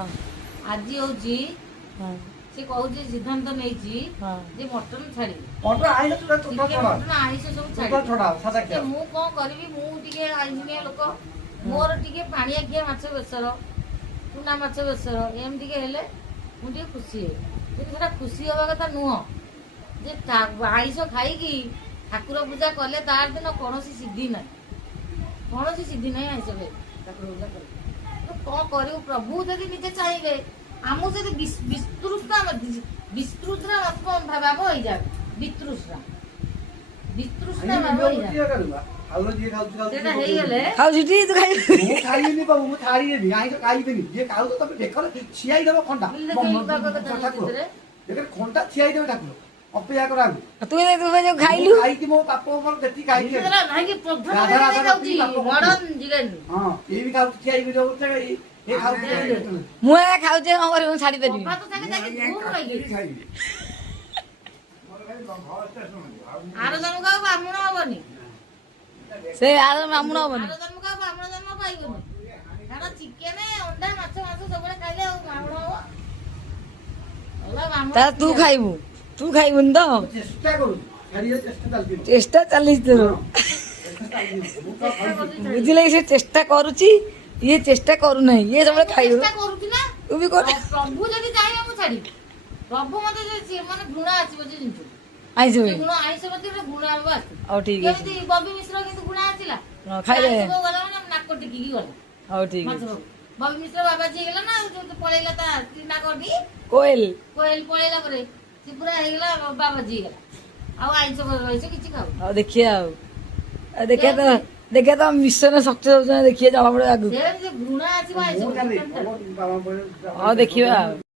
आज हूँ से कहूँ सिद्धांत नहीं मटन छाड़ी मटन आइस सब छाड़ी मु कौन करी मुझे आइनिया लोक मोर टे पानिया खिया माछ बेसर चुना माछ बेसर एमती हेले मुझे खुशी है खुशी हवा कथा नुह जे आइस खाई ठाकुर पूजा कले तार दिन कौन सिद्धि ना कौन सिद्धि ना आइस ठाकुर पूजा कले कौन कर प्रभु जदि निजे चाहिए आमको से विस्तृष्णा विस्तृष्णा भाव हो जाए वितृष्णा वितृष्णा भाव हो जाए सेटा हे गेले खाउछि ती तू खाइ मु खाइनी बाबू मु थारी देबी आइ तो खाइबेनी जे खाउ तो तबे देखर छियाई देबो खंडा देखर खंडा छियाई देबो ठाकुर अपेक्षा करा तू जो खाइलु खाइ कि मो पापो मर देती खाइ तेरा भाई के प्रधान में जाउची मॉडर्न जिगन हां ए भी खाउ छियाई भी देबो ते ए खाउ मु खाउ जे हम करी छाडी देबी बात तो जाके जाके घूम रही आरो जन का ब्राह्मण हबनी से आरो ब्राह्मण हबनी आरो जन का ब्राह्मण जन्म पाइबनी कारण चिकेन अंडा माछ माछ सब खाइले ब्राह्मण हबो ओला ब्राह्मण ता तू खाइबुन तो चेष्टा करू छाड़ी चेष्टा चलती चेष्टा चली तो बुझिले से चेष्टा करूची ये चेष्टा करू नहीं ये सब खाइबो चेष्टा करूची ना तू भी कर प्रभु जदि चाहिए मु छाड़ी प्रभु मते जे माने घृणा आसीबो जे जिंचु आइस होई घृणा आइस मते घृणा आबो आसी ओ ठीक है केमति बबी मिश्र किंतु घृणा आसीला खाइ ले गला माने नाक टिकी की गला ओ ठीक है बबी मिश्र बाबा जी गेला ना जो पळेला ता नाक टी कोयल कोयल पळेला परे से पूरा हे गेला बाबा जी गेला आ आइस रहिस किछि खाऊ और देखिए आ देखिए तो मिशन सक्सेस हो जाए देखिए जमा पड़े आगु से घृणा आसीबो आइस बाबा और देखिए